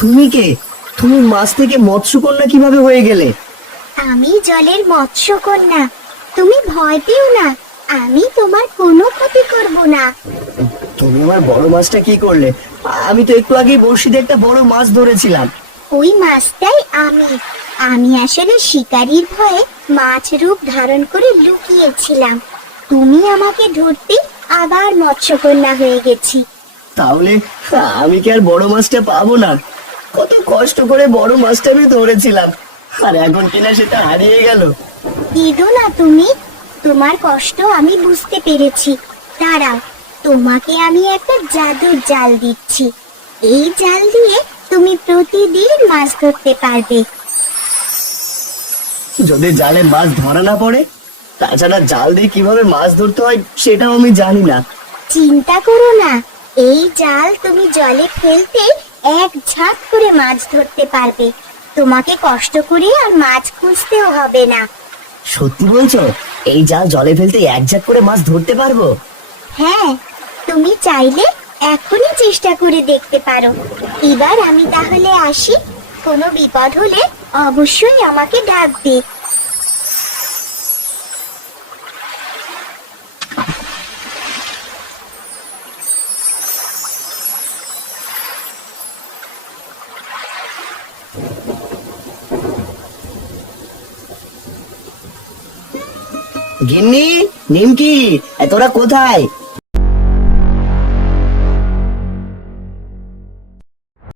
তুমি কে? তুমি মাছ থেকে মৎস্যকন্যা কিভাবে হয়ে গেলে? আমি জলের মৎস্যকন্যা। তুমি ভয় পেও না, আমি তোমার কোনো ক্ষতি করব না। তুমি আমার বড় মাছটা কি করলে? আমি তো একটু আগেই বড়শিতে একটা বড় মাছ ধরেছিলাম। ওই মাছটাই আমি। আমি আসলে শিকারীর ভয়ে মাছ রূপ ধারণ করে লুকিয়েছিলাম। তুমি আমাকে ধরতে আবার মৎস্যকন্যা হয়ে গেছি। তাহলে আমি কি আর বড় মাছটা পাবো না? কত কষ্ট করে বড় মাছটা আমি ধরেছিলাম, আর এখন কিনা সেটা হারিয়ে গেল। কেঁদো না তুমি, তোমার কষ্ট আমি বুঝতে পেরেছি। দাঁড়াও, তোমাকে আমি একটা জাদুর জাল দিচ্ছি। এই জাল দিয়ে তুমি প্রতিদিন মাছ ধরতে পারবে। যদি জালে মাছ ধরা না পড়ে? তাছাড়া জাল দিয়ে কিভাবে মাছ ধরতে হয় সেটাও আমি জানি না। চিন্তা করো না, এই জাল তুমি জলে ফেলতে এক ঝাঁক করে মাছ ধরতে পারবে। তোমাকে কষ্ট করে আর মাছ খুঁজতেও হবে না। সত্যি বলছো? এই জাল জলে ফেলতে এক ঝাঁক করে মাছ ধরতে পারবো? হ্যাঁ, তুমি চাইলে এখনই চেষ্টা করে দেখতে পারো। এবার আমি তাহলে আসি। কোনো বিপদ হলে অবশ্যই আমাকে ডাকবে। গিন্নি, নিমকি, তোরা কোথায়?